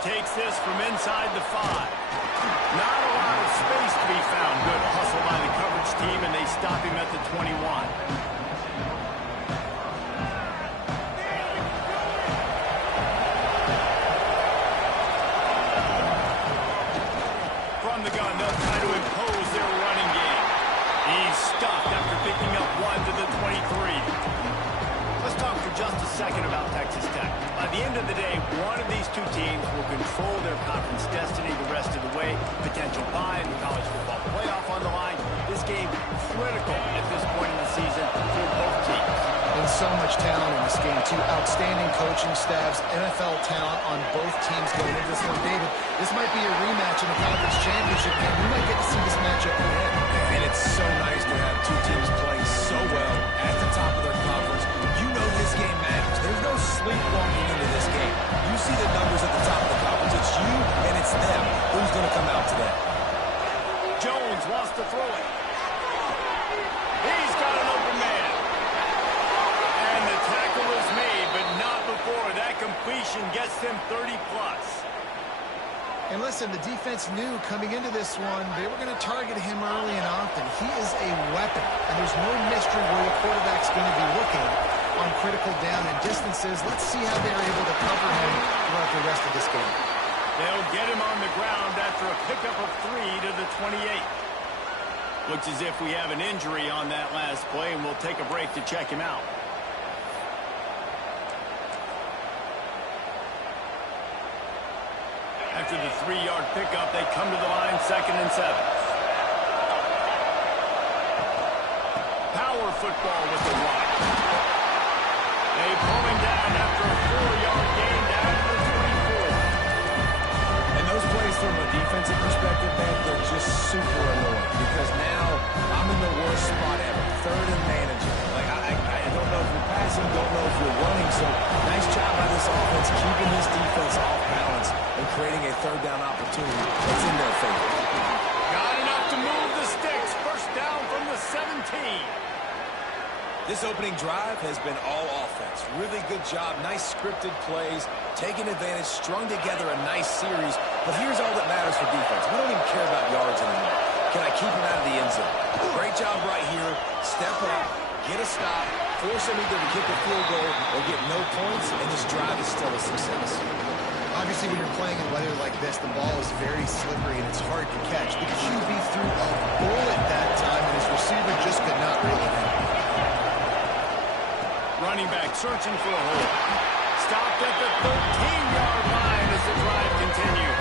Takes this from inside the 5. Not a lot of space to be found. Good hustle by the coverage team, and they stop him at the 21. From the gun, they'll try to impose their running game. He's stopped after picking up 1 to the 23. Let's talk for just a second about Texas Tech. By the end of the day, one of these two teams will control their conference destiny the rest of the way. Potential bye in the college football playoff on the line. This game critical at this point in the season for both teams. And so much talent in this game, too. Outstanding coaching staffs, NFL talent on both teams going into this one. David, this might be a rematch in the conference championship game. We might get to see this matchup again. And it's so nice to have two teams playing so well at the top of their conference. You know this game matters. There's no sleepwalking into this game. You see the numbers at the top of the conference. It's you and it's them. Who's going to come out today? Jones wants to throw it. He's got an open man. And the tackle is made, but not before that completion gets them 30-plus. And listen, the defense knew coming into this one, they were going to target him early and often. He is a weapon, and there's no mystery where the quarterback's going to be looking on critical down and distances. Let's see how they're able to cover him throughout the rest of this game. They'll get him on the ground after a pickup of 3 to the 28. Looks as if we have an injury on that last play, and we'll take a break to check him out. After the 3-yard pickup, they come to the line, 2nd and 7. Power football with the run. They pull him down after a 4-yard gain down to the 24. And those plays from a defensive perspective, man, they're just super annoying because now I'm in the worst spot ever. 3rd and manager. Like, I don't know if we're passing, don't know if we're running. So nice job by this offense keeping this defense off balance and creating a 3rd down opportunity that's in their favor. Got enough to move the sticks. 1st down from the 17. This opening drive has been all offense. Really good job, nice scripted plays, taking advantage, strung together a nice series. But here's all that matters for defense. We don't even care about yards anymore. Can I keep him out of the end zone? Great job right here. Step up, get a stop, force him either to kick a field goal or get no points, and this drive is still a success. Obviously, when you're playing in weather like this, the ball is very slippery and it's hard to catch. The QB threw a bullet that time, and his receiver just could not reel it in. Running back searching for a hole. Stopped at the 13-yard line as the drive continues.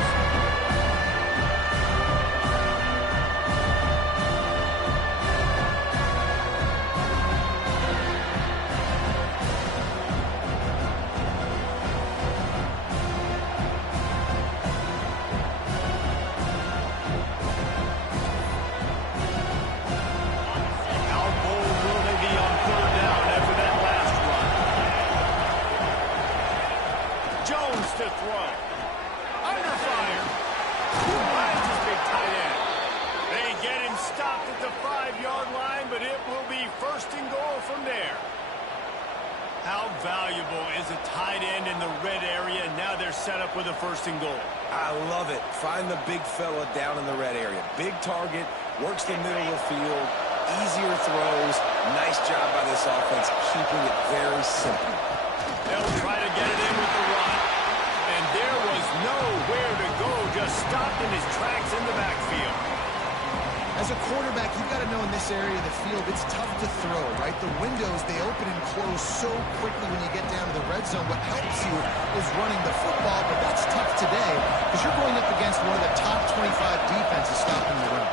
To throw. Under fire. Finds his big tight end. They get him stopped at the 5-yard line, but it will be first and goal from there. How valuable is a tight end in the red area? Now they're set up with a first and goal. I love it. Find the big fella down in the red area. Big target, works the middle of the field, easier throws. Nice job by this offense, keeping it very simple. They'll try to get it in with the run. And there was nowhere to go, just stopped in his tracks in the backfield. As a quarterback, you've got to know in this area of the field, it's tough to throw, right? The windows, they open and close so quickly when you get down to the red zone. What helps you is running the football, but that's tough today because you're going up against one of the top 25 defenses stopping the run.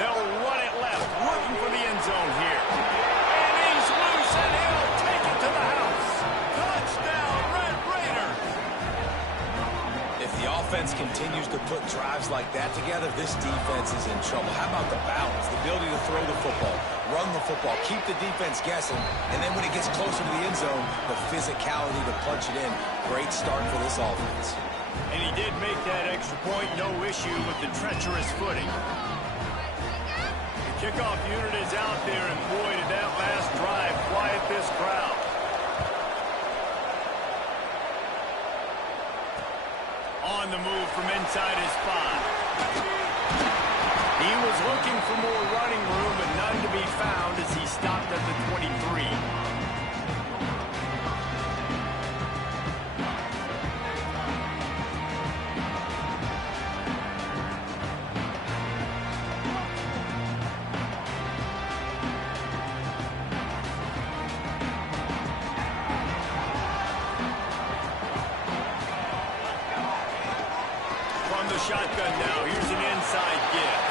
They'll run it left, looking for the end zone here. And he's loose, and he'll take it to the house. Touchdown, Red Raiders! If the offense continues to put drives like that together, this defense is in trouble. How about the balance, the ability to throw the football, run the football, keep the defense guessing, and then when it gets closer to the end zone, the physicality to punch it in. Great start for this offense. And he did make that extra point, no issue with the treacherous footing. The kickoff unit is out there, and boy, did that last drive quiet this crowd. On the move from inside his 5. He was looking for more running room, but none to be found as he stopped at the 23. Shotgun now. Here's an inside give.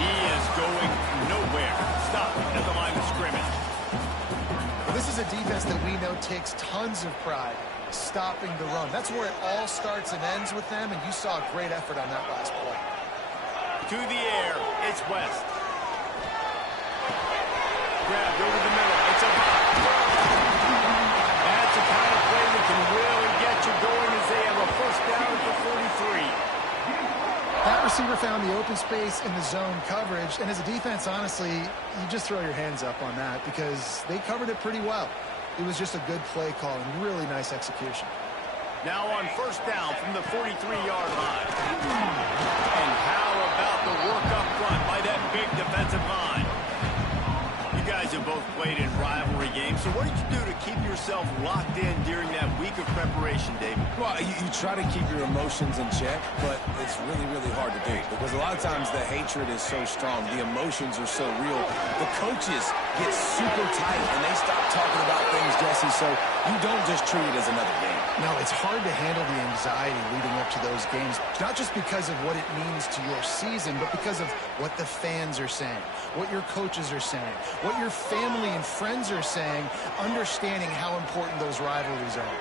He is going nowhere. Stop at the line of scrimmage. Well, this is a defense that we know takes tons of pride stopping the run. That's where it all starts and ends with them, and you saw a great effort on that last play. To the air. It's West. Grabbed over the middle. It's a box. That's the kind of play that can really get you going as they have a first down at the 43. That receiver found the open space in the zone coverage, and as a defense, honestly, you just throw your hands up on that because they covered it pretty well. It was just a good play call and really nice execution. Now on first down from the 43-yard line. And how about the work up front by that big defensive line? You guys have both played in rivalry games, so what did you do to keep yourself locked in during that week of preparation, David? Well, you try to keep your emotions in check, but it's really, really hard to do because a lot of times the hatred is so strong. The emotions are so real. The coaches get super tight, and they stop talking about things, Jesse, so you don't just treat it as another game. No, it's hard to handle the anxiety leading up to those games, not just because of what it means to your season, but because of what the fans are saying, what your coaches are saying, what your family and friends are saying, understanding how important those rivalries are.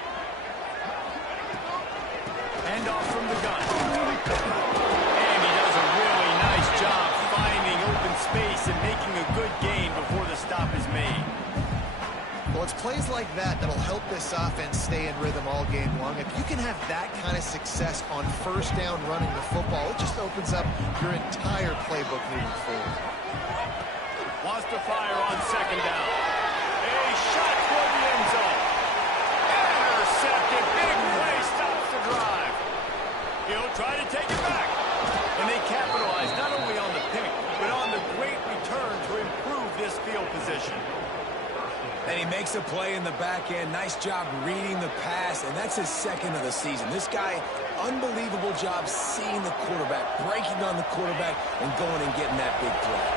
Hand off from the gun. And he does a really nice job finding open space and making a good gain before the stop is made. Well, it's plays like that that'll help this offense stay in rhythm all game long. If you can have that kind of success on first down running the football, it just opens up your entire playbook moving forward. Wants to fire on second down. position. And he makes a play in the back end. Nice job reading the pass, and that's his second of the season. This guy, unbelievable job seeing the quarterback, breaking on the quarterback, and going and getting that big play.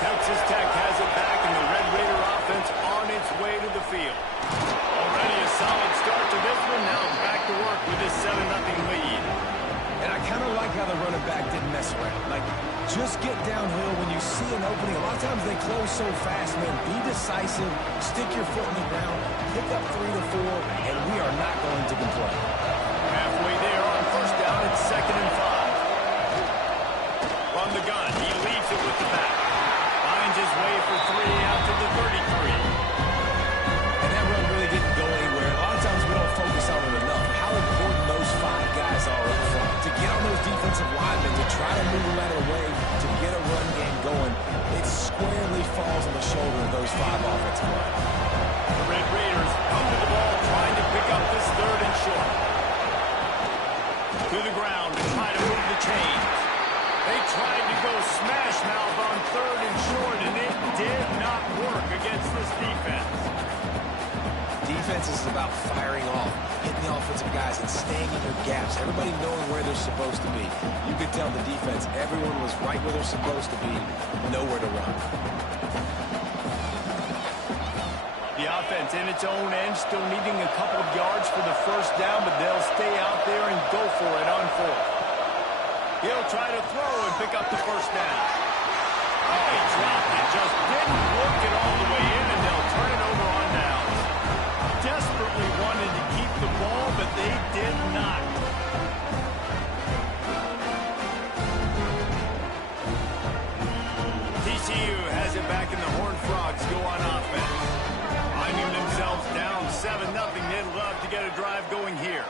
Texas Tech has it back, and the Red Raider offense on its way to the field. Already a solid start to this one. Now back to work with this 7-0 lead. And I kind of like how the running back didn't mess around. Like, just get downhill when you see an opening. A lot of times they close so fast, man. Be decisive, stick your foot in the ground, pick up 3 to 4, and we are not going to complain. Halfway there on first down, it's 2nd and 5. From the gun, he leaves it with the back. Finds his way for 3 out to the 33. And that run really didn't go anywhere. A lot of times we don't focus on it enough. How important those 5 guys are up front. To get on those defensive linemen, to try to move them out of the way, to get a run game going, it squarely falls on the shoulder of those 5 offensive linemen. The Red Raiders come to the ball, trying to pick up this 3rd and short. To the ground to try to move the chains. They tried to go smash mouth on 3rd and short, and it did not work against this defense. Defense is about firing off, hitting the offensive guys, and staying in their gaps. Everybody knowing where they're supposed to be. You could tell the defense, everyone was right where they're supposed to be, nowhere to run. The offense in its own end, still needing a couple of yards for the first down, but they'll stay out there and go for it on 4th. He'll try to throw and pick up the first down. Oh, he dropped it. Just didn't work it all the way in, and they'll turn it over on downs. Desperately wanted to keep the ball, but they did not. TCU has it back, and the Horned Frogs go on offense. Finding themselves down 7-0, they'd love to get a drive going here.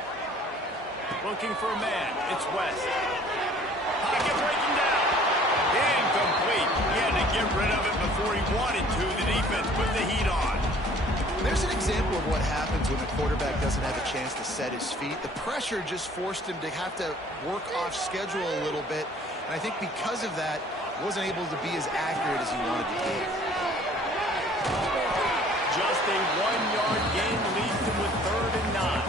Looking for a man. It's West. Pocket breaking down. Incomplete. He had to get rid of it before he wanted to. The defense put the heat on. There's an example of what happens when the quarterback doesn't have a chance to set his feet. The pressure just forced him to have to work off schedule a little bit. And I think because of that, wasn't able to be as accurate as he wanted to be. Just a 1-yard gain leaves them with 3rd and 9.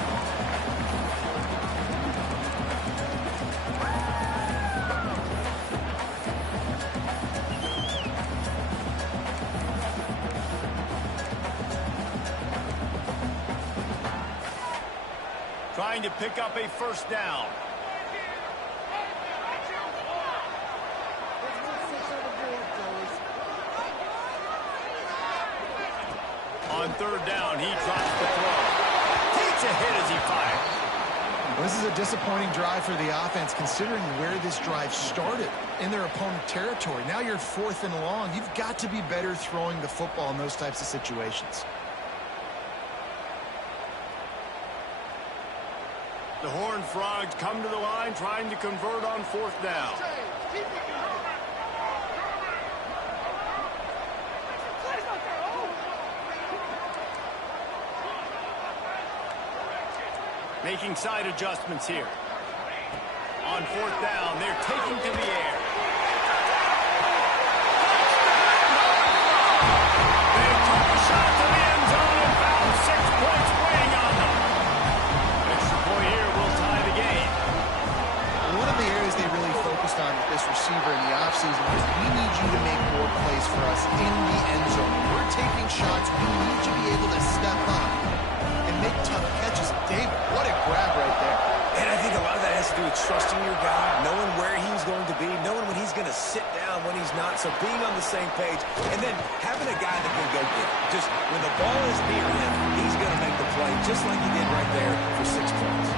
Trying to pick up a first down. On 3rd down, he drops the throw. Takes a hit as he fires. This is a disappointing drive for the offense, considering where this drive started, in their opponent territory. Now you're 4th and long. You've got to be better throwing the football in those types of situations. The Horned Frogs come to the line, trying to convert on 4th down. Making side adjustments here. On 4th down, they're taking to the air. They took a shot to the end zone and found 6 points waiting on them. Extra point here will tie the game. One of the areas they really focused on with this receiver in the offseason was, we need you to make more plays for us in the end zone. We're taking shots. We need you to be able to step up and make tough catches. David, what a grab right there. And I think a lot of that has to do with trusting your guy, knowing where he's going to be, knowing when he's going to sit down, when he's not. So being on the same page, and then having a guy that can go get it. Just when the ball is near him, he's going to make the play, just like he did right there for 6 points.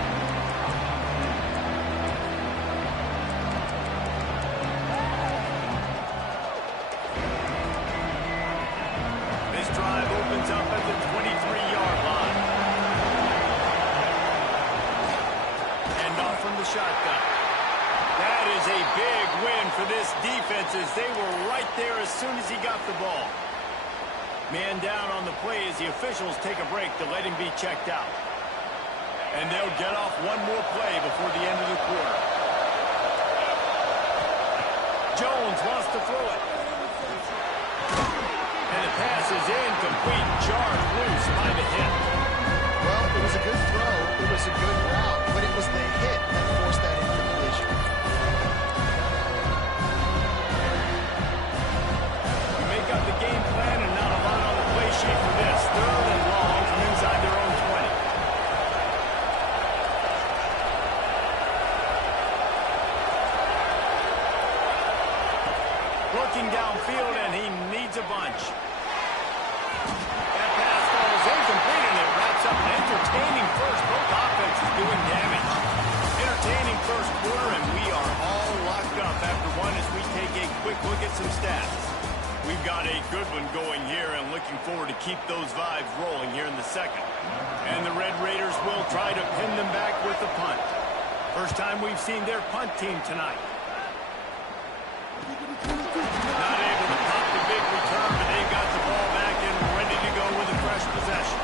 This drive opens up at the 23-yard line. From the shotgun. That is a big win for this defense, as they were right there as soon as he got the ball. Man down on the play as the officials take a break to let him be checked out. And they'll get off one more play before the end of the quarter. Jones wants to throw it. And the pass is incomplete, jarred loose by the hip. Well, it was a good throw, it was a good route, but it was the hit that forced that incompletion. We make up the game plan and not a lot on the play sheet for this. 3rd and long from inside their own 20. Looking downfield, and he needs a bunch. That pass falls incomplete, and it wraps up an entertaining first. Both offenses doing damage. Entertaining first quarter, and we are all locked up after one as we take a quick look at some stats. We've got a good one going here, and looking forward to keep those vibes rolling here in the second. And the Red Raiders will try to pin them back with a punt. First time we've seen their punt team tonight. Not able to pop the big return, but they got the ball back and ready to go with a fresh possession.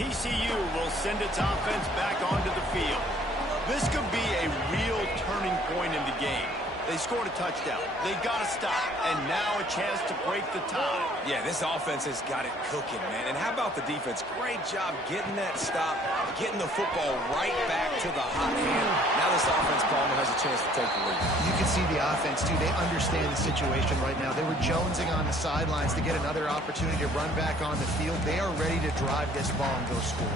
TCU will send its offense back onto the field. This could be a real turning point in the game. They scored a touchdown. They got to stop, and now a chance to break the tie. Yeah, this offense has got it cooking, man. And how about the defense? Great job getting that stop, getting the football right back to the hot hand. Now this offense, Palmer, has a chance to take the lead. You can see the offense, too. They understand the situation right now. They were jonesing on the sidelines to get another opportunity to run back on the field. They are ready to drive this ball and go score.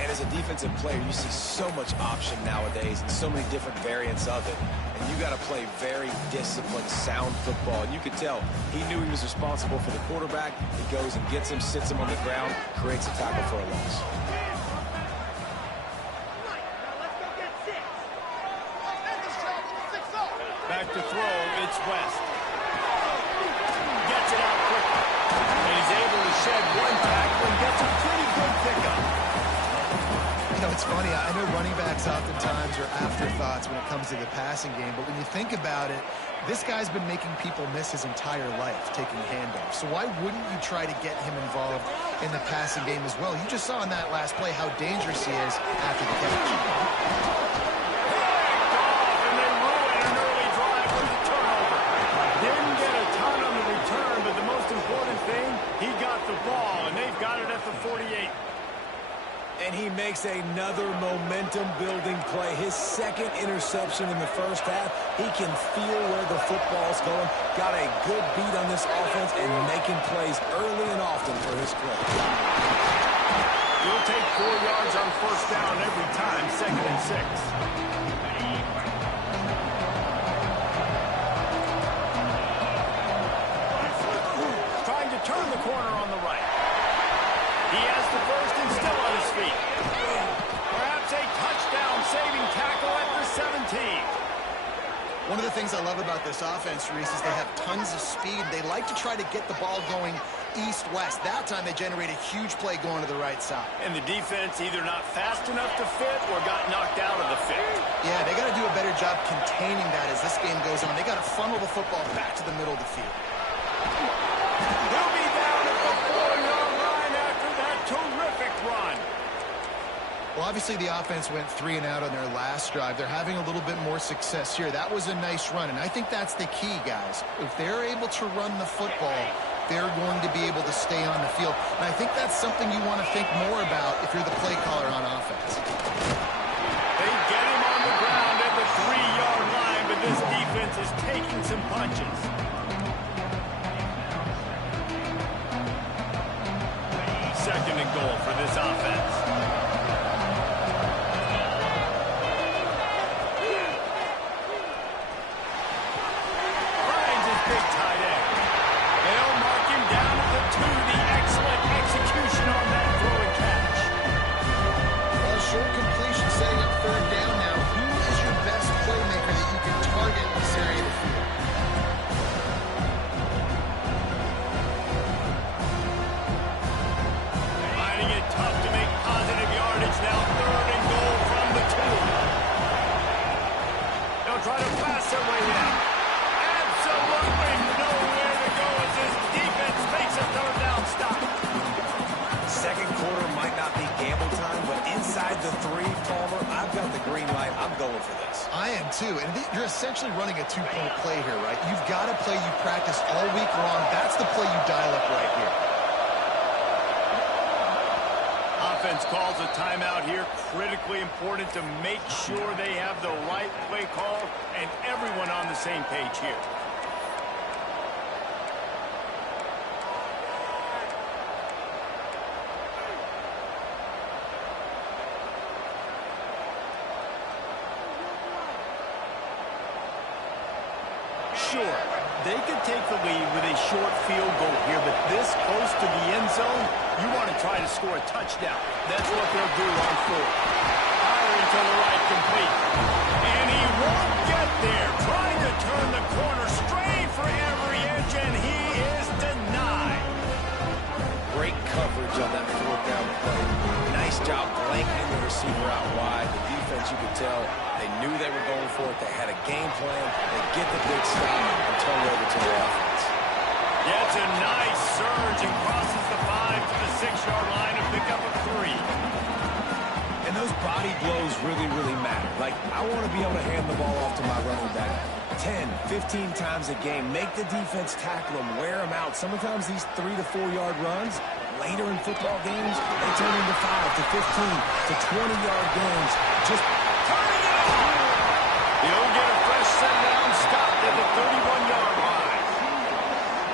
And as a defensive player, you see so much option nowadays and so many different variants of it. And you got to play very disciplined, sound football. And you could tell he knew he was responsible for the quarterback. He goes and gets him, sits him on the ground, creates a tackle for a loss. Back to throw, it's West. Gets it out quickly. And he's able to shed one tackle and gets a pretty good pickup. You know, it's funny. I know running backs oftentimes are afterthoughts when it comes to the passing game, but when you think about it, this guy's been making people miss his entire life taking handoffs. So why wouldn't you try to get him involved in the passing game as well? You just saw in that last play how dangerous he is after the catch. And they ruin an early drive with the turnover. Didn't get a ton on the return, but the most important thing, he got the ball, and they've got it at the 48. And he makes another momentum-building play. His second interception in the first half. He can feel where the football's going. Got a good beat on this offense and making plays early and often for his club. He'll take 4 yards on first down every time, 2nd and 6. Trying to turn the corner on the right. He has the first and still on his feet. Perhaps a touchdown-saving tackle at the 17. One of the things I love about this offense, Reese, is they have tons of speed. They like to try to get the ball going east-west. That time they generate a huge play going to the right side. And the defense either not fast enough to fit or got knocked out of the fit. Yeah, they got to do a better job containing that as this game goes on. They got to funnel the football back to the middle of the field. He'll be down at the 4-yard line after that terrific run. Well, obviously the offense went 3 and out on their last drive. They're having a little bit more success here. That was a nice run, and I think that's the key, guys. If they're able to run the football, they're going to be able to stay on the field. And I think that's something you want to think more about if you're the play caller on offense. They get him on the ground at the 3-yard line, but this defense is taking some punches. Second and goal for this offense. Finds his big tight end. They'll mark him down at the 2. The excellent execution on that throw and catch. Well, short completion setting up 3rd down now. Who is your best playmaker that you can target in this area of the field? Finding it tough to make too. And you're essentially running a two-point play here, right? You've got a play you practice all week long. That's the play you dial up right here. Offense calls a timeout here. Critically important to make sure they have the right play call and everyone on the same page here. Sure, they could take the lead with a short field goal here, but this close to the end zone, you want to try to score a touchdown. That's what they'll do on fourth. Firing to the right, complete. And he won't get there. Trying to turn the corner, straight for every inch, and he is denied. Great coverage on that fourth down play. Nice job blanketing the receiver out wide. The defense, you could tell, they knew they were going for it. They had a game plan. They get the big stop and turn it over to the offense. Gets a nice surge and crosses the 5 to the 6-yard line to pick up a 3. And those body blows really, really matter. Like, I want to be able to hand the ball off to my running back 10, 15 times a game. Make the defense tackle them, wear them out. Sometimes these 3 to 4-yard runs, later in football games, they turn into 5 to 15 to 20-yard games. Just turning it on. He'll get a fresh set down, stopped at the 31-yard line.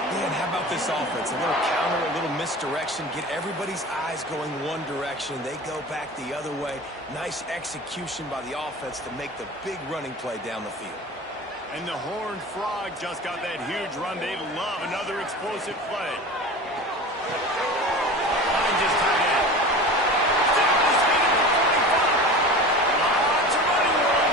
Man, how about this offense? A little counter, a little misdirection. Get everybody's eyes going one direction. They go back the other way. Nice execution by the offense to make the big running play down the field. And the Horned Frog just got that huge run. They love another explosive play. Line just tied in. Down his feet at the 45. Lots of running room.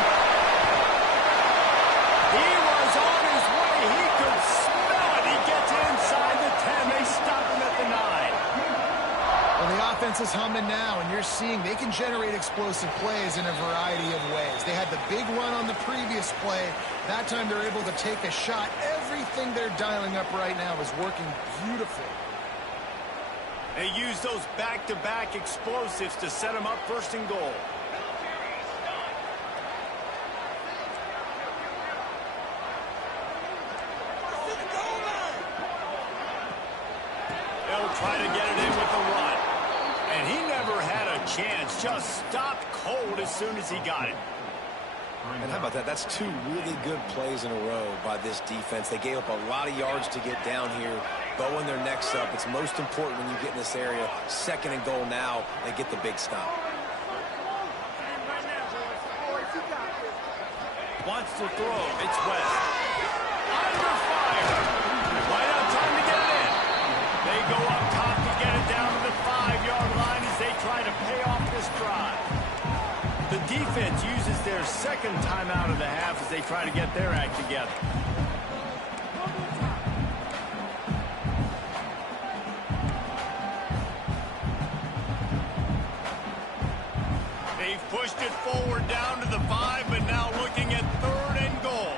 He was on his way. He could smell it. He gets inside the 10. They stop him at the 9. Well, the offense is humming now, and you're seeing they can generate explosive plays in a variety of ways. They had the big run on the previous play. That time they're able to take a shot. Everything they're dialing up right now is working beautifully. They use those back-to-back explosives to set them up first and goal. They'll try to get it in with the run. And he never had a chance. Just stopped cold as soon as he got it. And how about that? That's 2 really good plays in a row by this defense. They gave up a lot of yards to get down here, bowing their necks up. It's most important when you get in this area. 2nd and goal now, they get the big stop. Wants to throw. It's West. Under fire. Right on time to get it in. They go up top to get it down to the 5-yard line as they try to pay off this drive. The defense uses their 2nd timeout of the half as they try to get their act together. They've pushed it forward down to the 5, but now looking at 3rd and goal.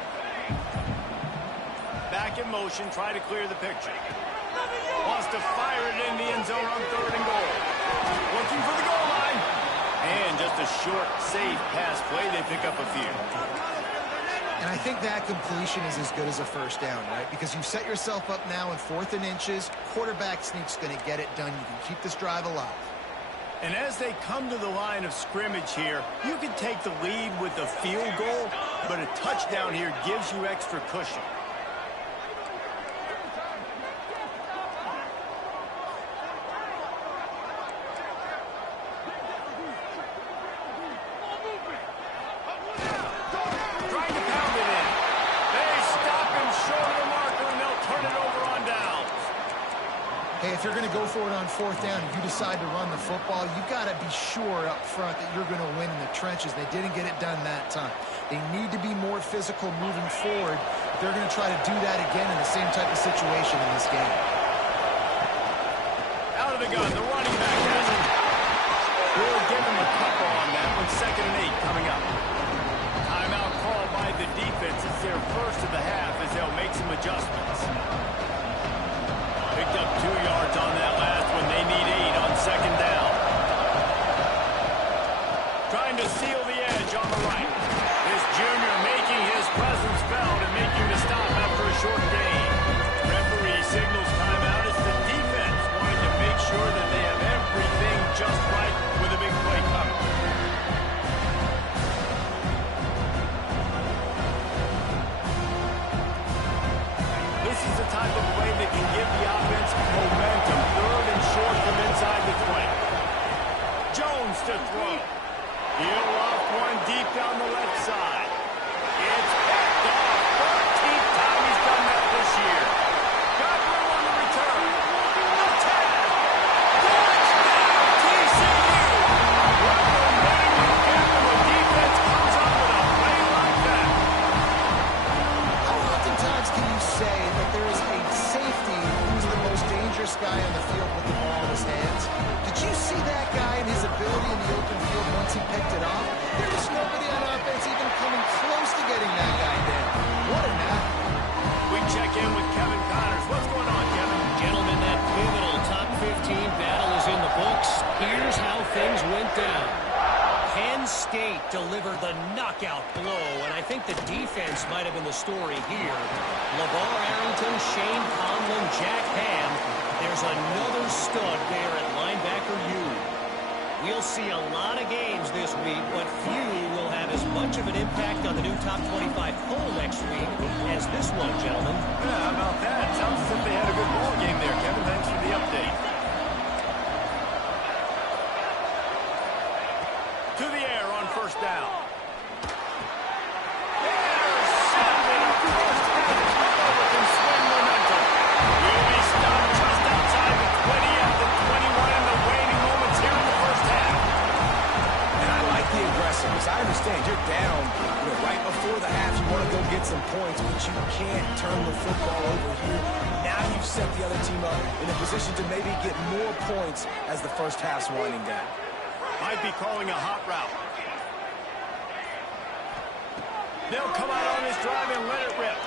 Back in motion, try to clear the picture. Wants to fire it in the end zone on 3rd and goal. Looking for the goal line. And just a short, safe pass play. They pick up a few. And I think that completion is as good as a first down, right? Because you set yourself up now in 4th and inches. Quarterback sneak's going to get it done. You can keep this drive alive. And as they come to the line of scrimmage here, you can take the lead with a field goal, but a touchdown here gives you extra cushion. If you're going to go for it on 4th down and you decide to run the football, you've got to be sure up front that you're going to win in the trenches. They didn't get it done that time. They need to be more physical moving forward. They're going to try to do that again in the same type of situation in this game. Out of the gun, the running back has it. We'll give him a couple on that one. 2nd and 8 coming up. Timeout called by the defense. It's their first of the half as they'll make some adjustments. Picked up 2 yards on that last one. They need 8 on 2nd down. Trying to seal the edge on the right. This junior making one deep down the left side. It's picked off. 14th time he's done that this year. Got room on the return. The tap. Touchdown, TCU. What the name you get when the defense comes up with a play like that? How oftentimes can you say that there is a safety who's the most dangerous guy on the field with the ball in his hands? Did you see that guy and his ability in the open field once he picked it off? There was nobody on offense even coming close to getting that guy down. What a knack. We check in with Kevin Connors. What's going on, Kevin? Gentlemen, that pivotal top 15 battle is in the books. Here's how things went down. Penn State delivered the knockout blow, and I think the defense might have been the story here. LeVar Arrington, Shane Conlon, Jack Ham. There's another stud there at linebacker U. We'll see a lot of games this week, but few will have as much of an impact on the new top 25 poll next week as this one, gentlemen. Yeah, how about that? Sounds as if they had a good ball game there, Kevin. Thanks for the update. To the air on first down. Intercepted across half. Turnover can swing momentum. Will be stopped just outside the 20 at the 21 in the waning moments here in the first half. And I like the aggressiveness. I understand you're down, right before the half. You want to go get some points, but you can't turn the football over here. Now you've set the other team up in a position to maybe get more points as the first half's winding down. Might be calling a hot route. They'll come out on this drive and let it rip.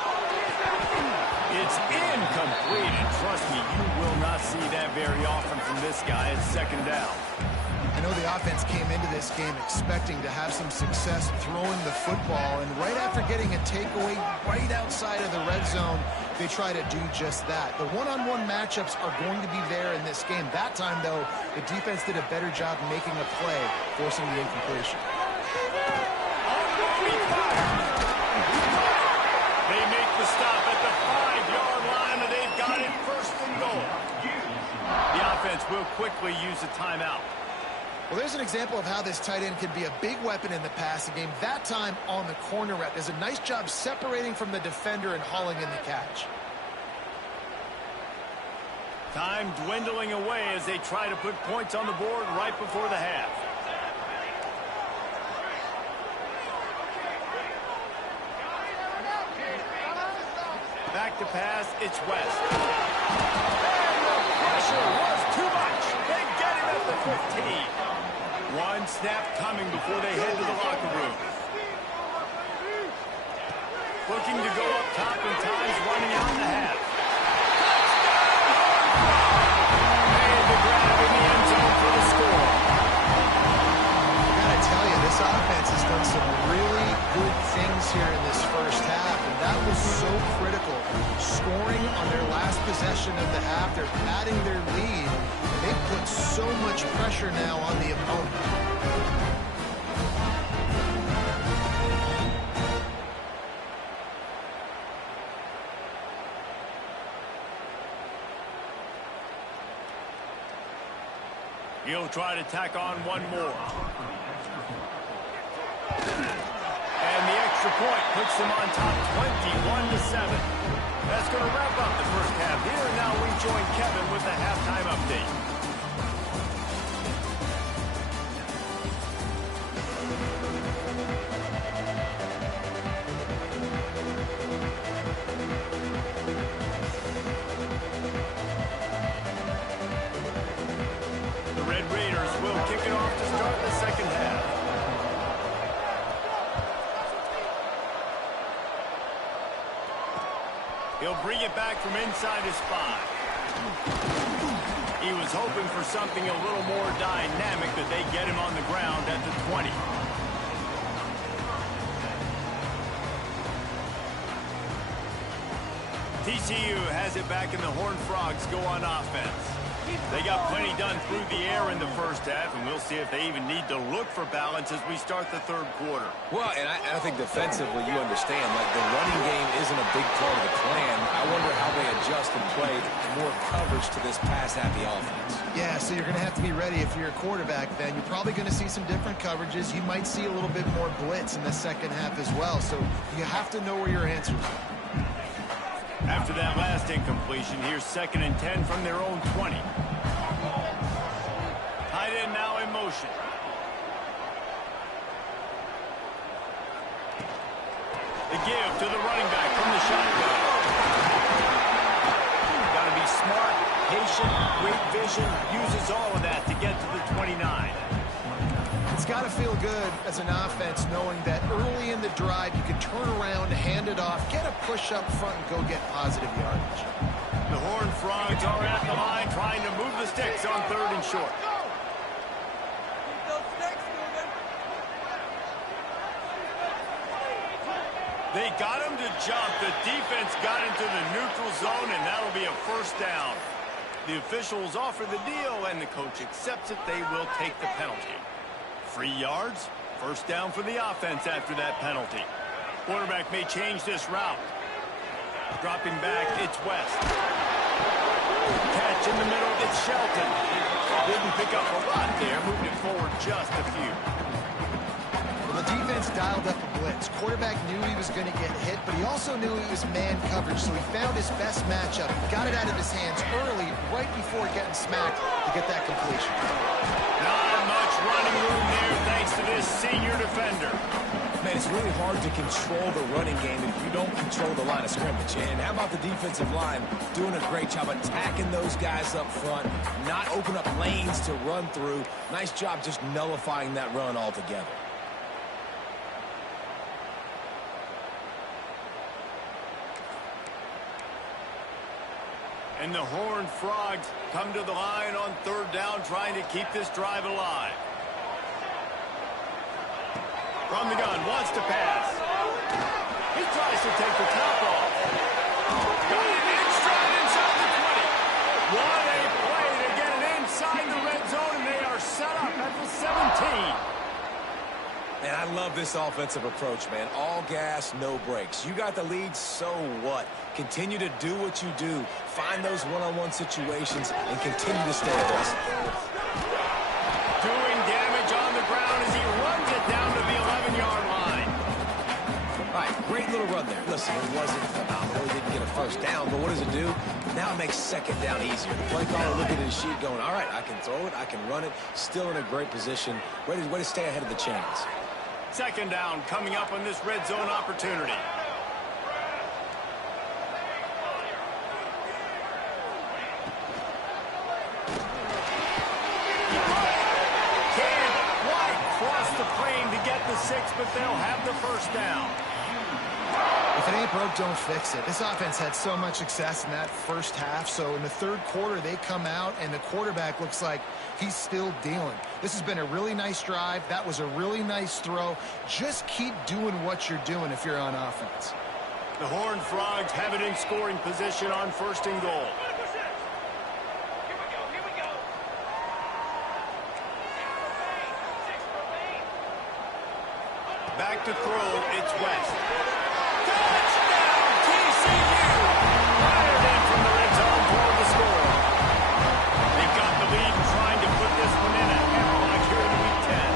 It's incomplete, and trust me, you will not see that very often from this guy at second down. I know the offense came into this game expecting to have some success throwing the football, and right after getting a takeaway right outside of the red zone, they try to do just that. The one-on-one matchups are going to be there in this game. That time, though, the defense did a better job making a play, forcing the incompletion. They make the stop at the 5-yard line, and they've got it first and goal. The offense will quickly use a timeout. Well, there's an example of how this tight end can be a big weapon in the passing game. That time on the corner route. Does a nice job separating from the defender and hauling in the catch. Time dwindling away as they try to put points on the board right before the half. Back to pass, it's West. And the pressure was too much. They get him at the 15. One snap coming before they head to the locker room. Looking to go up top, and time's running out in the half. Made the grab in the end zone for the score. I gotta tell you, this offense has done some really good things here in this first half, and that was so critical. Scoring on their last possession of the half, they're adding their lead. They put so much pressure now on the opponent. He'll try to tack on one more. And the extra point puts them on top 21-7. That's going to wrap up the first half here. And now we join Kevin with the halftime update. The Red Raiders will kick it off to start the second half. He'll bring it back from inside his 5. He was hoping for something a little more dynamic, that they get him on the ground at the 20. TCU has it back, and the Horned Frogs go on offense. They got plenty done through the air in the first half, and we'll see if they even need to look for balance as we start the third quarter. Well, and I think defensively, you understand, like the running game isn't a big part of the plan. I wonder how they adjust and play more coverage to this pass-happy offense. Yeah, so you're going to have to be ready if you're a quarterback then. You're probably going to see some different coverages. You might see a little bit more blitz in the second half as well, so you have to know where your answers are. After that last incompletion, here's 2nd and 10 from their own 20. Tight end now in motion. The give to the running back from the shotgun. Got to be smart, patient, great vision, uses all of that to get to the 29. It's got to feel good as an offense knowing that early in the drive you can turn around, hand it off, get a push up front, and go get positive yardage. The Horned Frogs are at the line trying to move the sticks on 3rd and short. They got him to jump. The defense got into the neutral zone, and that'll be a 1st down. The officials offer the deal, and the coach accepts it. They will take the penalty. 3 yards, 1st down for the offense after that penalty. Quarterback may change this route. Dropping back, it's West. Catch in the middle, it's Shelton. Didn't pick up a lot there, moved it forward just a few. Well, the defense dialed up a blitz. Quarterback knew he was going to get hit, but he also knew he was man coverage, so he found his best matchup. Got it out of his hands early, right before getting smacked to get that completion. Not much running room there thanks to this senior defender. Man, it's really hard to control the running game if you don't control the line of scrimmage. And how about the defensive line doing a great job attacking those guys up front, not open up lanes to run through. Nice job just nullifying that run altogether. And the Horned Frogs come to the line on 3rd down, trying to keep this drive alive. From the gun, wants to pass. He tries to take the top off. Got it in stride inside the 20. What a play to get it inside the red zone, and they are set up at the 17. Man, I love this offensive approach, man. All gas, no brakes. You got the lead, so what? Continue to do what you do. Find those one-on-one situations and continue to stay aggressive. Doing damage on the ground as he runs it down to the 11-yard line. All right, great little run there. Listen, it wasn't phenomenal. He didn't get a 1st down, but what does it do? Now it makes 2nd down easier. The play caller looking at his sheet going, all right, I can throw it, I can run it. Still in a great position. Way to stay ahead of the chains. 2nd down coming up on this red zone opportunity. Can't quite cross the plane to get the 6, but they'll have the 1st down. If it ain't broke, don't fix it. This offense had so much success in that first half, so in the 3rd quarter, they come out, and the quarterback looks like he's still dealing. This has been a really nice drive. That was a really nice throw. Just keep doing what you're doing if you're on offense. The Horned Frogs have it in scoring position on 1st and goal. Back to throw, it's West. Touchdown, TCU! Fired in from the red zone toward the score. They've got the lead and trying to put this one in at Hammerlock here in Week 10.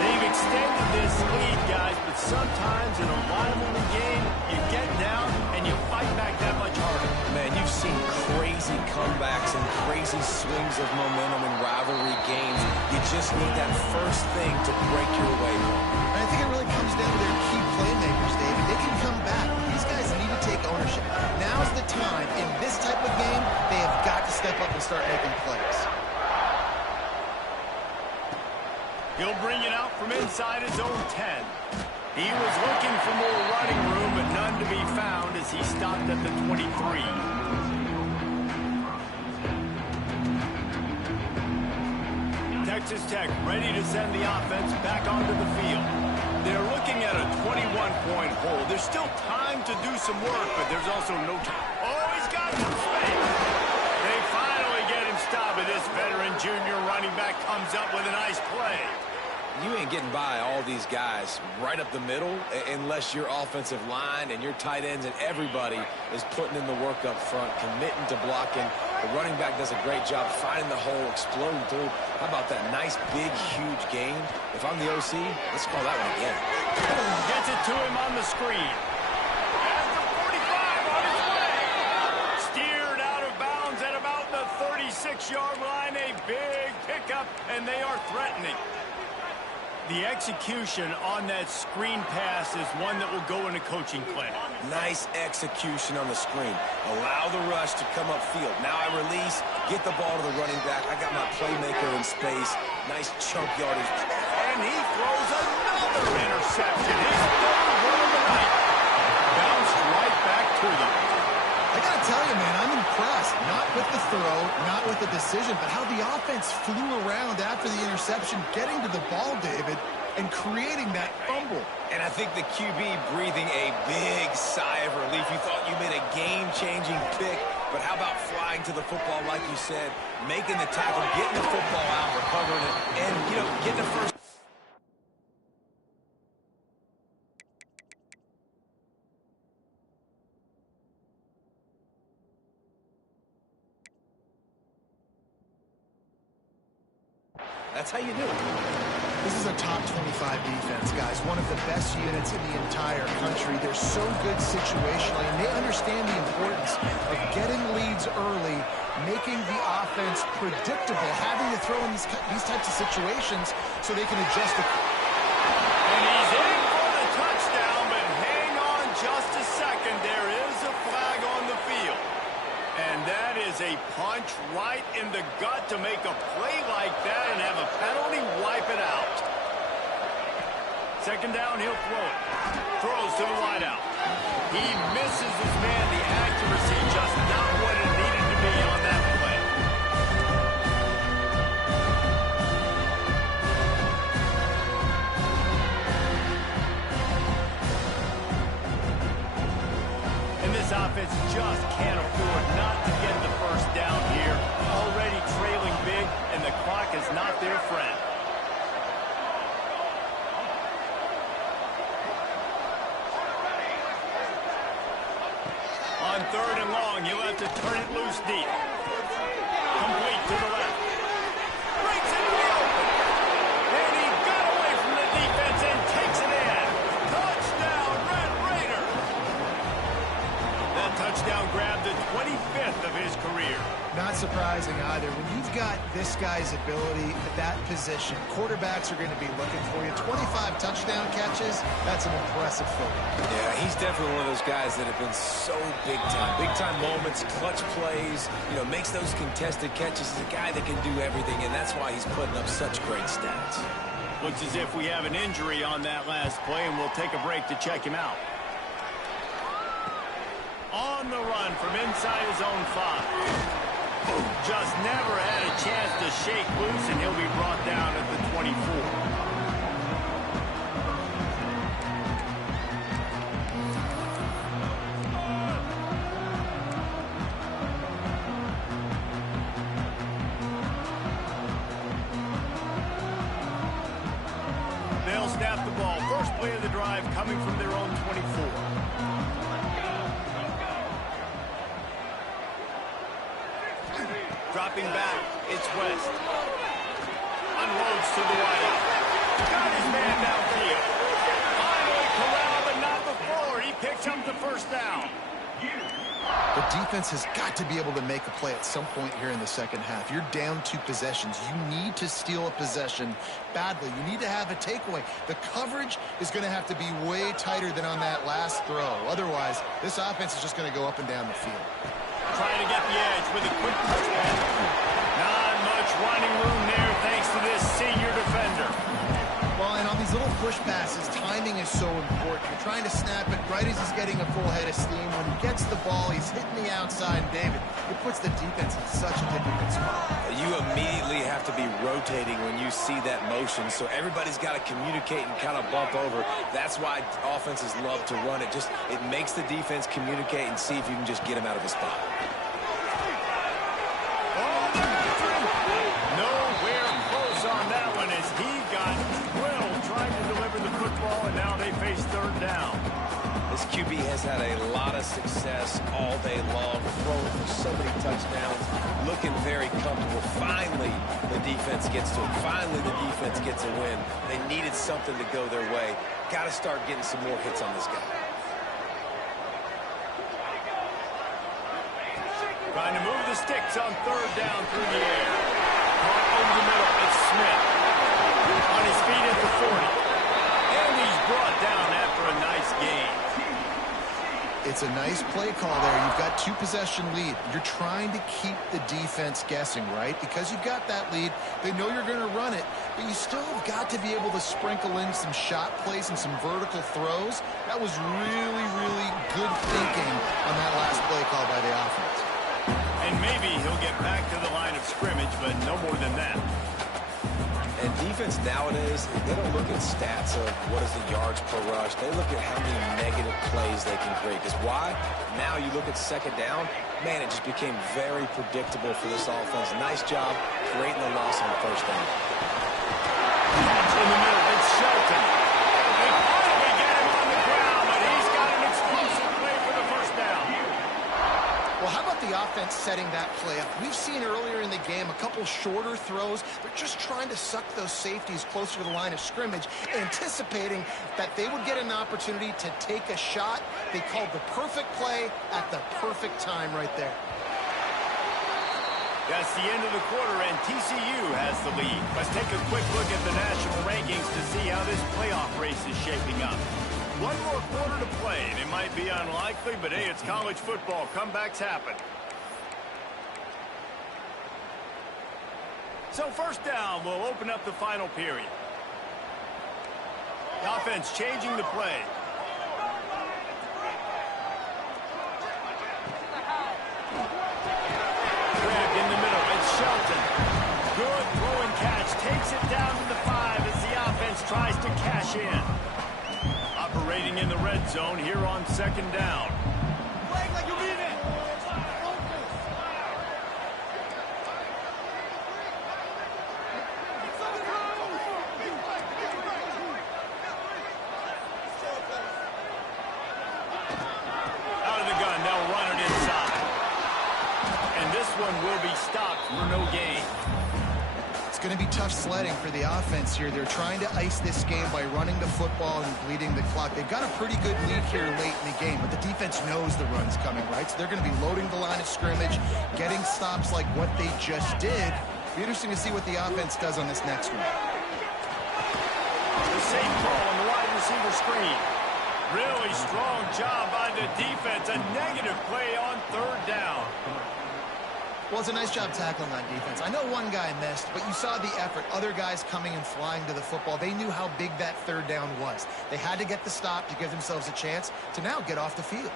They've extended this lead, guys, but sometimes in a rivalry game, you get down and you fight back that much harder. Man, you've seen crazy comebacks and crazy swings of momentum in rivalry games. You just need that first thing to break your way home. And I think it really comes down to their key playmakers, David. They can come back. These guys need to take ownership. Now's the time. In this type of game, they have got to step up and start making plays. He'll bring it out from inside his own 10. He was looking for more running room, but none to be found as he stopped at the 23. Texas Tech ready to send the offense back onto the field. They're looking at a 21-point hole. There's still time to do some work, but there's also no time. Oh, he's got some space. They finally get job, and this veteran junior running back comes up with a nice play. You ain't getting by all these guys right up the middle unless your offensive line and your tight ends and everybody is putting in the work up front, committing to blocking. The running back does a great job finding the hole, exploding through. How about that nice, big, huge gain? If I'm the OC, let's call that one again. Gets it to him on the screen. At the 45 on his way. Steered out of bounds at about the 36-yard line. A big pickup, and they are threatening. The execution on that screen pass is one that will go in a coaching clinic. Nice execution on the screen. Allow the rush to come upfield. Now I release, get the ball to the running back. I got my playmaker in space. Nice chunk yardage. And he throws another interception. His third one of the night. Bounced right back to them. I got to tell you, man, I'm impressed. Not with the throw, not with the decision, but how the offense flew around after the interception, getting to the ball, David, and creating that fumble. And I think the QB breathing a big sigh of relief. You thought you made a game-changing pick, but how about flying to the football, like you said, making the tackle, getting the football out, recovering it, and, getting the first. That's how you do it. This is a top 25 defense, guys. One of the best units in the entire country. They're so good situationally, and they understand the importance of getting leads early, making the offense predictable, having to throw in these types of situations so they can adjust it. And he's in for the touchdown, but hang on just a second. There is a flag on the field. And that is a punch right in the gut to make a play like that and have a penalty wipe it out. Second down, he'll throw it. Throws to the wideout. He misses his man. The accuracy just not what it needed to be on that play. And this offense just can't afford not to get the first down here. Already trailing big, and the clock is not their friend. On third and long, he'll have to turn it loose deep. Complete to the left. Breaks into the open. And he got away from the defense and takes it in. Touchdown, Red Raiders. That touchdown grabbed the 25th of his career. Not surprising either. When you've got this guy's ability at that position, quarterbacks are going to be looking for you. 25 touchdown catches, that's an impressive football. Yeah, he's definitely one of those guys that have been so big time. Big time moments, clutch plays, makes those contested catches. He's a guy that can do everything, and that's why he's putting up such great stats. Looks as if we have an injury on that last play, and we'll take a break to check him out. On the run from inside his own 5. Just never had a chance to shake loose, and he'll be brought down at the 24. They'll snap the ball. First play of the drive coming from their own 24. Dropping back, it's West. Unloads to the wideout. Got his man downfield. Finally corralled, but not before. He picks up the first down. The defense has got to be able to make a play at some point here in the second half. You're down 2 possessions. You need to steal a possession badly. You need to have a takeaway. The coverage is going to have to be way tighter than on that last throw. Otherwise, this offense is just going to go up and down the field. Trying to get the edge with a quick touch pass. Not much running room there thanks to this senior defender. Well, and on these little push passes, timing is so important. You're trying to snap it right as he's getting a full head of steam. When he gets the ball, he's hitting the outside. David, it puts the defense in such a difficult spot. You immediately have to be rotating when you see that motion, so everybody's got to communicate and kind of bump over. That's why offenses love to run it. It makes the defense communicate and see if you can just get him out of his spot. Oh, they're after him. This QB has had a lot of success all day long, throwing for so many touchdowns, looking very comfortable. Finally, the defense gets to him. Finally, the defense gets a win. They needed something to go their way. Got to start getting some more hits on this guy. Trying to move the sticks on third down through the air. Caught over the middle. It's Smith. On his feet at the 40. And he's brought down after a nice gain. It's a nice play call there. You've got 2-possession lead. You're trying to keep the defense guessing, right? Because you've got that lead. They know you're going to run it, but you still have got to be able to sprinkle in some shot plays and some vertical throws. That was really, really good thinking on that last play call by the offense. And maybe he'll get back to the line of scrimmage, but no more than that. And defense nowadays, they don't look at stats of what is the yards per rush. They look at how many negative plays they can create. Because why? Now you look at second down, man, it just became very predictable for this offense. Nice job creating the loss on first down. Catch in the middle. It's Shelton. They finally get him on the ground, but he's got an explosive play for the first down. Well, how about the offense setting that play up? We've seen earlier in the game a couple shorter throws. They're just trying to suck those safeties closer to the line of scrimmage, anticipating that they would get an opportunity to take a shot. They called the perfect play at the perfect time right there. That's the end of the quarter, and TCU has the lead. Let's take a quick look at the national rankings to see how this playoff race is shaping up. One more quarter to play, and it might be unlikely, but hey, it's college football. Comebacks happen. So first down, we'll open up the final period. The offense changing the play. Grabbed in the middle. It's Shelton. Good throw and catch. Takes it down to the 5 as the offense tries to cash in. Operating in the red zone here on second down. Like you mean it. Out of the gun, they'll run it inside. And this one will be stopped for no gain. It's going to be tough sledding for the offense here. They're trying to ice this game by running the football and bleeding the clock. They've got a pretty good lead here late in the game, but the defense knows the run's coming, right? So they're going to be loading the line of scrimmage, getting stops like what they just did. Be interesting to see what the offense does on this next one. The same call on the wide receiver screen. Really strong job by the defense. A negative play on third down. Well, it's a nice job tackling that defense. I know one guy missed, but you saw the effort. Other guys coming and flying to the football. They knew how big that third down was. They had to get the stop to give themselves a chance to now get off the field.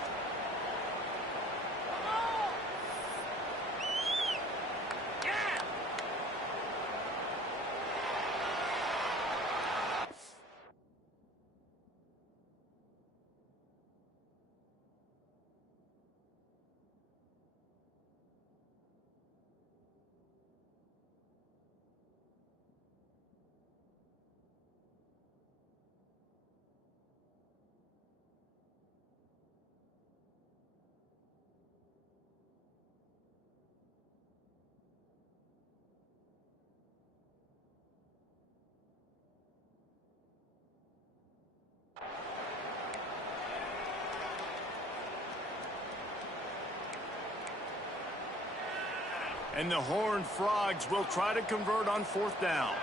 And the Horned Frogs will try to convert on fourth down.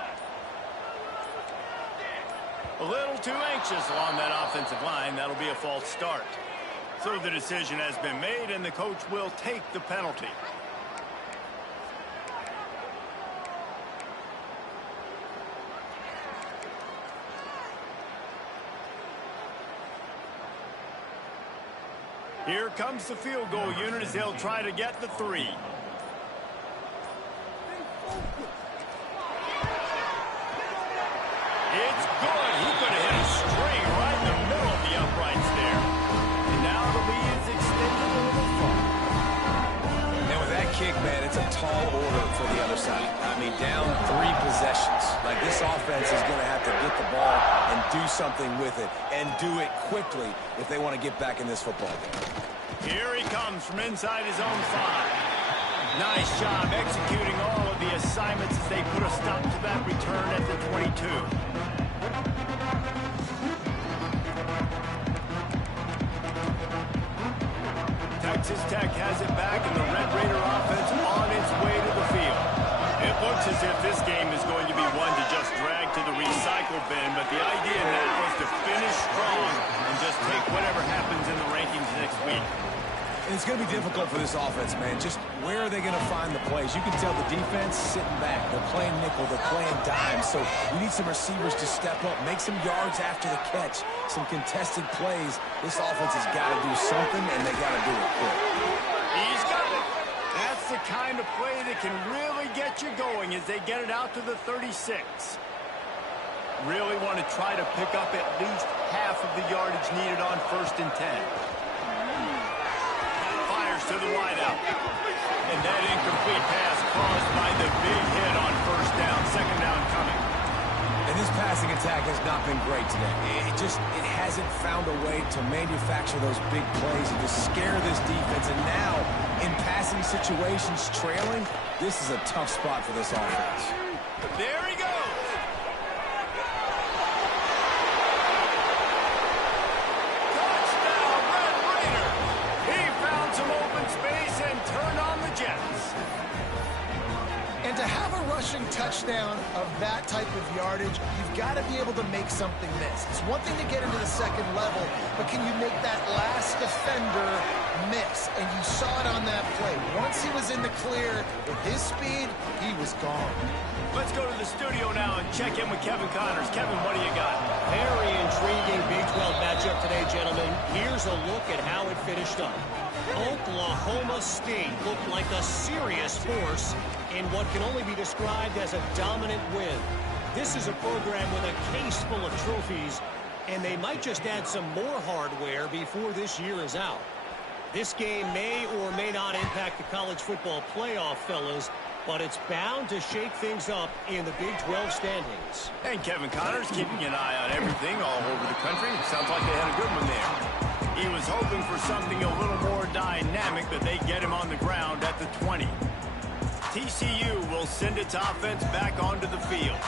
A little too anxious along that offensive line. That'll be a false start. So the decision has been made, and the coach will take the penalty. Here comes the field goal unit as they'll try to get the 3. It's good. He could have hit a string right in the middle of the uprights there. And now the lead is extended a little further. And with that kick, man, it's a tall order for the other side. I mean, down 3 possessions. Like, this offense is going to have to get the ball and do something with it, and do it quickly if they want to get back in this football game. Here he comes from inside his own 5. Nice job executing all of the assignments as they put a stop to that return at the 22. Texas Tech has it back, and the Red Raider offense on its way to the field. It looks as if this game is going to be one to just drag to the recycle bin, but the idea now is to finish strong and just take whatever happens in the rankings next week. And it's going to be difficult for this offense, man. Just where are they going to find the plays? You can tell the defense sitting back. They're playing nickel. They're playing dime. So we need some receivers to step up, make some yards after the catch, some contested plays. This offense has got to do something, and they got to do it quick. He's got it. That's the kind of play that can really get you going as they get it out to the 36. Really want to try to pick up at least half of the yardage needed on 1st and 10. To the wideout. And that incomplete pass caused by the big hit on 1st down, 2nd down coming. And this passing attack has not been great today. It hasn't found a way to manufacture those big plays and to scare this defense. And now, in passing situations, trailing, this is a tough spot for this offense. There he goes. And to have a rushing touchdown of that type of yardage, you've got to be able to make something miss. It's one thing to get into the 2nd level, but can you make that last defender miss? And you saw it on that play. Once he was in the clear, with his speed, he was gone. Let's go to the studio now and check in with Kevin Connors. Kevin, what do you got? Very intriguing Big 12 matchup today, gentlemen. Here's a look at how it finished up. Oklahoma State looked like a serious force in what can only be described as a dominant win. This is a program with a case full of trophies, and they might just add some more hardware before this year is out. This game may or may not impact the college football playoff, fellas, but it's bound to shake things up in the Big 12 standings. And Kevin Connors keeping an eye on everything all over the country. Sounds like they had a good one there. He was hoping for something a little more dynamic, but they get him on the ground at the 20. TCU will send its offense back onto the field.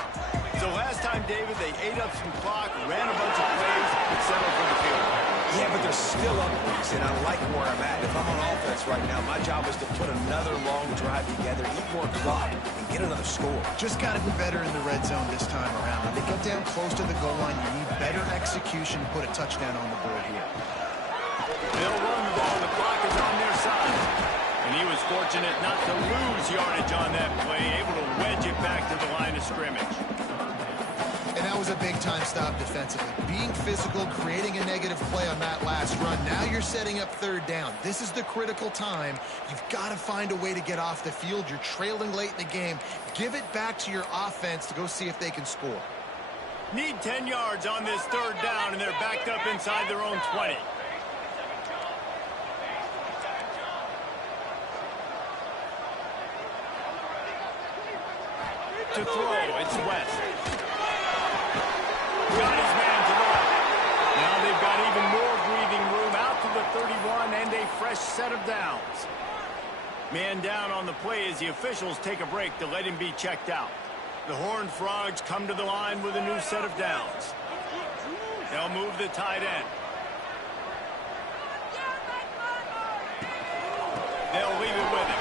So last time, David, they ate up some clock, ran a bunch of plays, and settled for the field. Yeah, but they're still up, and I like where I'm at. If I'm on offense right now, my job is to put another long drive together, eat more clock, and get another score. Just got to be better in the red zone this time around. When they get down close to the goal line, you need better execution to put a touchdown on the board here. They'll run the ball. The clock is on their side. And he was fortunate not to lose yardage on that play, able to wedge it back to the line of scrimmage. And that was a big-time stop defensively. Being physical, creating a negative play on that last run. Now you're setting up 3rd down. This is the critical time. You've got to find a way to get off the field. You're trailing late in the game. Give it back to your offense to go see if they can score. Need 10 yards on this 3rd down, and they're backed up inside their own 20. To throw, it's West. Got his man to the left. Now they've got even more breathing room out to the 31 and a fresh set of downs. Man down on the play as the officials take a break to let him be checked out. The Horned Frogs come to the line with a new set of downs. They'll move the tight end. They'll leave it with him.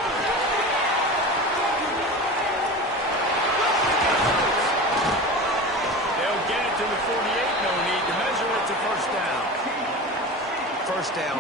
To the 48, no need to measure it to 1st down. 1st down,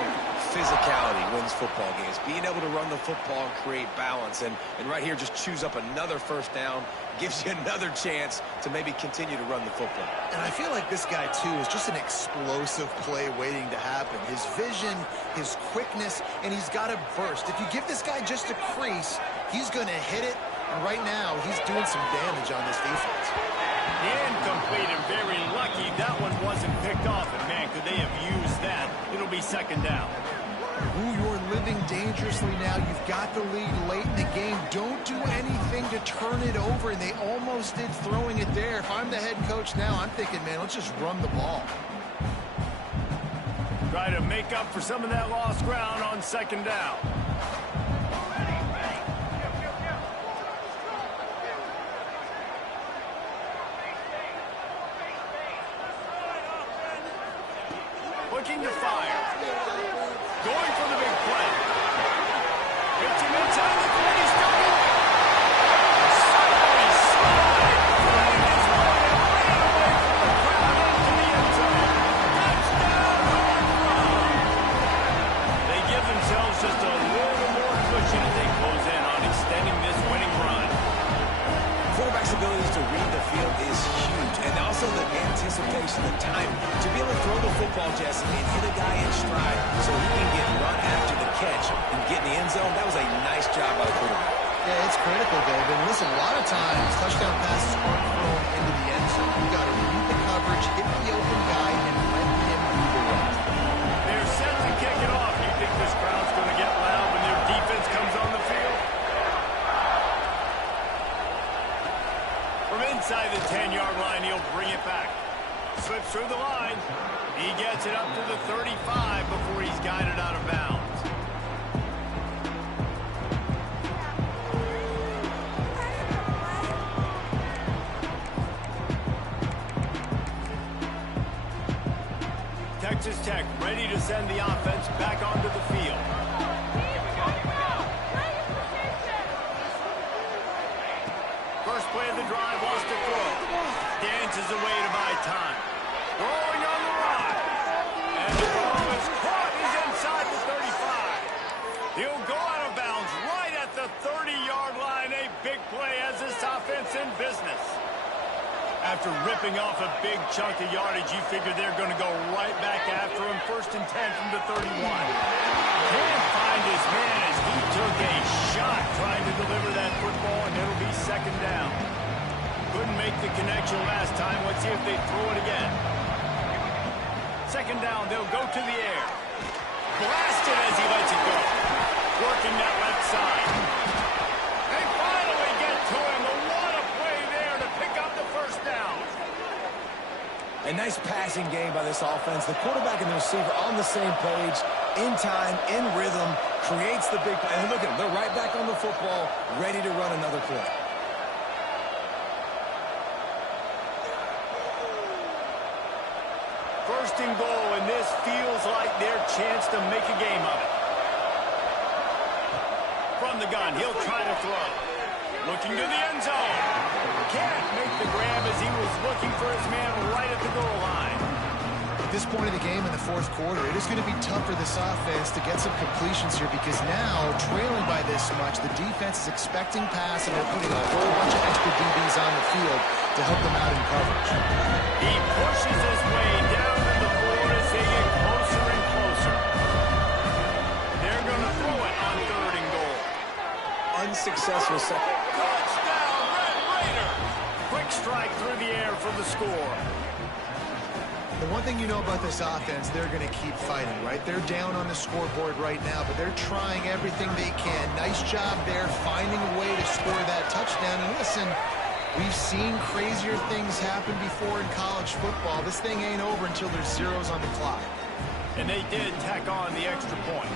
physicality wins football games. Being able to run the football and create balance. And right here, just choose up another 1st down. Gives you another chance to maybe continue to run the football. And I feel like this guy, too, is just an explosive play waiting to happen. His vision, his quickness, and he's got a burst. If you give this guy just a crease, he's going to hit it. And right now, he's doing some damage on this defense. Incomplete, and very lucky that one wasn't picked off. And man, could they have used that? It'll be 2nd down. Ooh, you're living dangerously now. You've got the lead late in the game. Don't do anything to turn it over, and they almost did throwing it there. If I'm the head coach now, I'm thinking, man, let's just run the ball. Try to make up for some of that lost ground on second down. Looking to fire. Going for the big play. Hits him inside the 20, still going. Suddenly slide, finding his way right away from the crowd into the end zone. Touchdown, Horned Frogs. They give themselves just a little more cushion as they close in on extending this winning run. Quarterback's abilities to read the field is huge, and also the anticipation, the time to be able to throw the football, Jesse, and hit a guy in stride so he can get run after the catch and get in the end zone. That was a nice job by the quarterback. Yeah, it's critical, Dave. And listen, a lot of times touchdown passes aren't thrown into the end zone. You've got to read the coverage, hit the open guy, and let him do the rest. They're set to kick it off. You think this crowd's going to get loud when their defense comes on the field? From inside the 10-yard line, he'll bring it back. Slips through the line. He gets it up to the 35 before he's guided out of bounds. Texas Tech ready to send the offense back onto the field. First play of the drive, lost to throw. Dances away to buy time. Throwing on the run. And the ball is caught. He's inside the 35. He'll go out of bounds right at the 30-yard line. A big play as this offense in business. After ripping off a big chunk of yardage, you figure they're going to go right back after him. First and 10 from the 31. Can't find his man as he took a shot trying to deliver that football, and it'll be second down. Couldn't make the connection last time. Let's see if they throw it again. Second down, they'll go to the air. Blasted as he lets it go. Working that left side. They finally get to him. What a play there to pick up the first down. A nice passing game by this offense. The quarterback and the receiver on the same page, in time, in rhythm, creates the big play. And look at them, they're right back on the football, ready to run another play. First and goal, and this feels like their chance to make a game of it. From the gun, he'll try to throw. Looking to the end zone. Can't make the grab as he was looking for his man right at the goal line. At this point of the game in the fourth quarter, it is going to be tough for this offense to get some completions here because now, trailing by this much, the defense is expecting pass and they're putting a whole bunch of extra DBs on the field to help them out in coverage. He pushes his way down to the floor as they get closer and closer. They're going to throw it on third and goal. Unsuccessful second. Touchdown, Red Raider! Quick strike through the air for the score. The one thing you know about this offense, they're going to keep fighting, right? They're down on the scoreboard right now, but they're trying everything they can. Nice job there, finding a way to score that touchdown. And listen, we've seen crazier things happen before in college football. This thing ain't over until there's zeros on the clock. And they did tack on the extra point.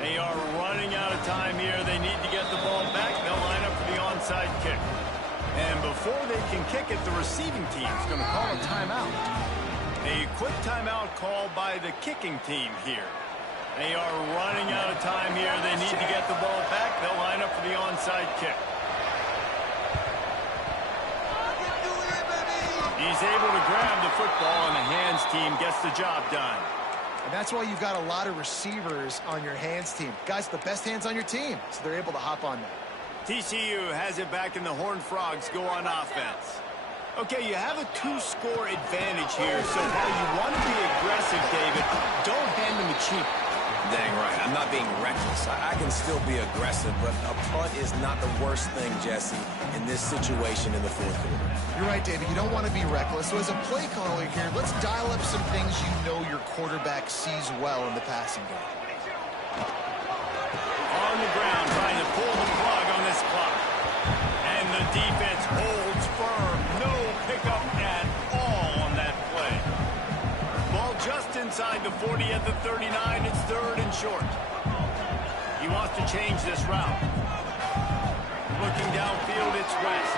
They are running out of time here. They need to get the ball back. They'll line up for the onside kick. And before they can kick it, the receiving team is going to call a timeout. A quick timeout called by the kicking team here. They are running out of time here. They need to get the ball back. They'll line up for the onside kick. He's able to grab the football, and the hands team gets the job done. And that's why you've got a lot of receivers on your hands team. Guys, the best hands on your team, so they're able to hop on that. TCU has it back, and the Horned Frogs go on offense. Okay, you have a two-score advantage here, so while you want to be aggressive, David, don't hand them a cheap. Dang right. I'm not being reckless. I can still be aggressive, but a punt is not the worst thing, Jesse, in this situation in the fourth quarter. You're right, David. You don't want to be reckless. So as a play caller here, let's dial up some things you know your quarterback sees well in the passing game. On the ground, trying to pull the plug on this clock. And the defense holds firm. No pickup at all on that play. Ball just inside the 40 at the 39. It's third and short. He wants to change this route. Looking downfield, it's West.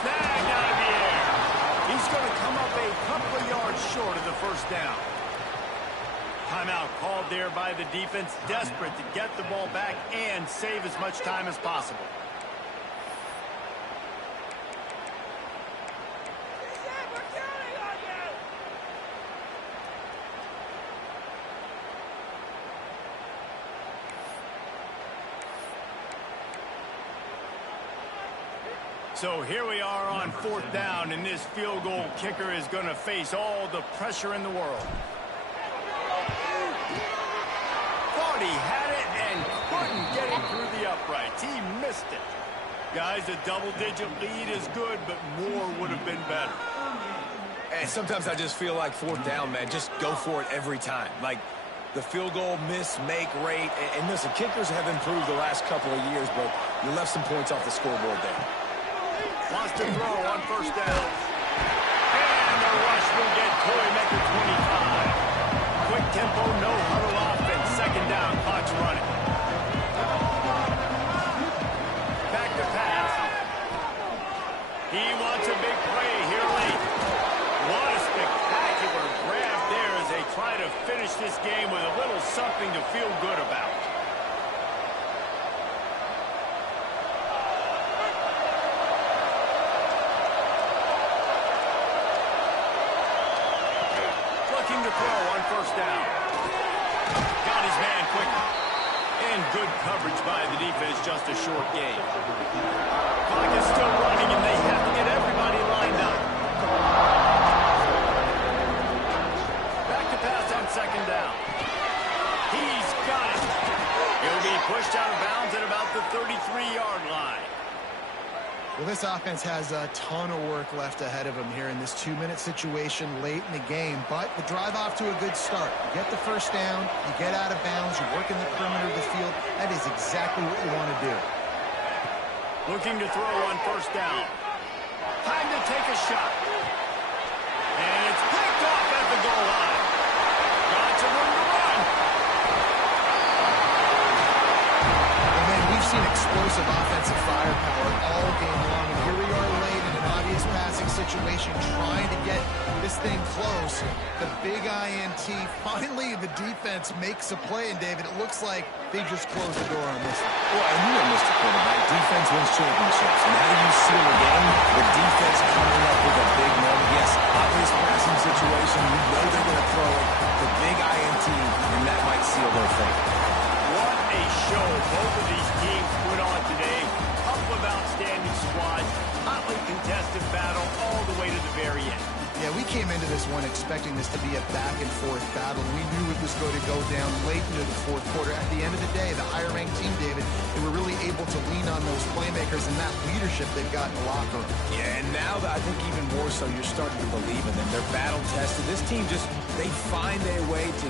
Snagged out of the air. He's going to come up a couple of yards short of the first down. Timeout called there by the defense, desperate to get the ball back and save as much time as possible. So here we are on fourth down, and this field goal kicker is going to face all the pressure in the world. Thought he had it and couldn't get it through the uprights. He missed it. Guys, a double-digit lead is good, but more would have been better. And sometimes I just feel like fourth down, man, just go for it every time. Like the field goal miss, make rate. And listen, kickers have improved the last couple of years, but you left some points off the scoreboard there. Wants to throw on first down. And the rush will get Corey at the 25. Quick tempo, no huddle offense. Second down, clock's running. Back to pass. He wants a big play here late. What a spectacular grab there as they try to finish this game with a little something to feel good about. Looking to throw on first down. Got his man quickly. And good coverage by the defense, just a short game. Clock is still running, and they have to get everybody lined up. Back to pass on second down. He's got it. He'll be pushed out of bounds at about the 33-yard line. Well, this offense has a ton of work left ahead of them here in this 2-minute situation late in the game, but the drive off to a good start. You get the first down, you get out of bounds, you work in the perimeter of the field. That is exactly what you want to do. Looking to throw on first down. Time to take a shot. And it's picked off at the goal line. Got some room to run. And then we've seen explosive offensive firepower all game long, and here we are late in an obvious passing situation trying to get this thing close. The big INT. Finally, the defense makes a play, and David, it looks like they just closed the door on this one. Well, and you know, Mr. Quarterback, defense wins championships. And how do you seal a game? The defense coming up with a big moment. Yes, obvious passing situation. You know they're going to throw it. The big INT, and that might seal their fate. What a show both of these teams put on today. Couple of outstanding squads. Hotly contested battle all the way to the very end. Yeah, we came into this one expecting this to be a back-and-forth battle. We knew it was going to go down late into the fourth quarter. At the end of the day, the higher-ranked team, David, they were really able to lean on those playmakers and that leadership they've got in the locker room. Yeah, and now I think even more so, you're starting to believe in them. They're battle-tested. This team just, they find a way to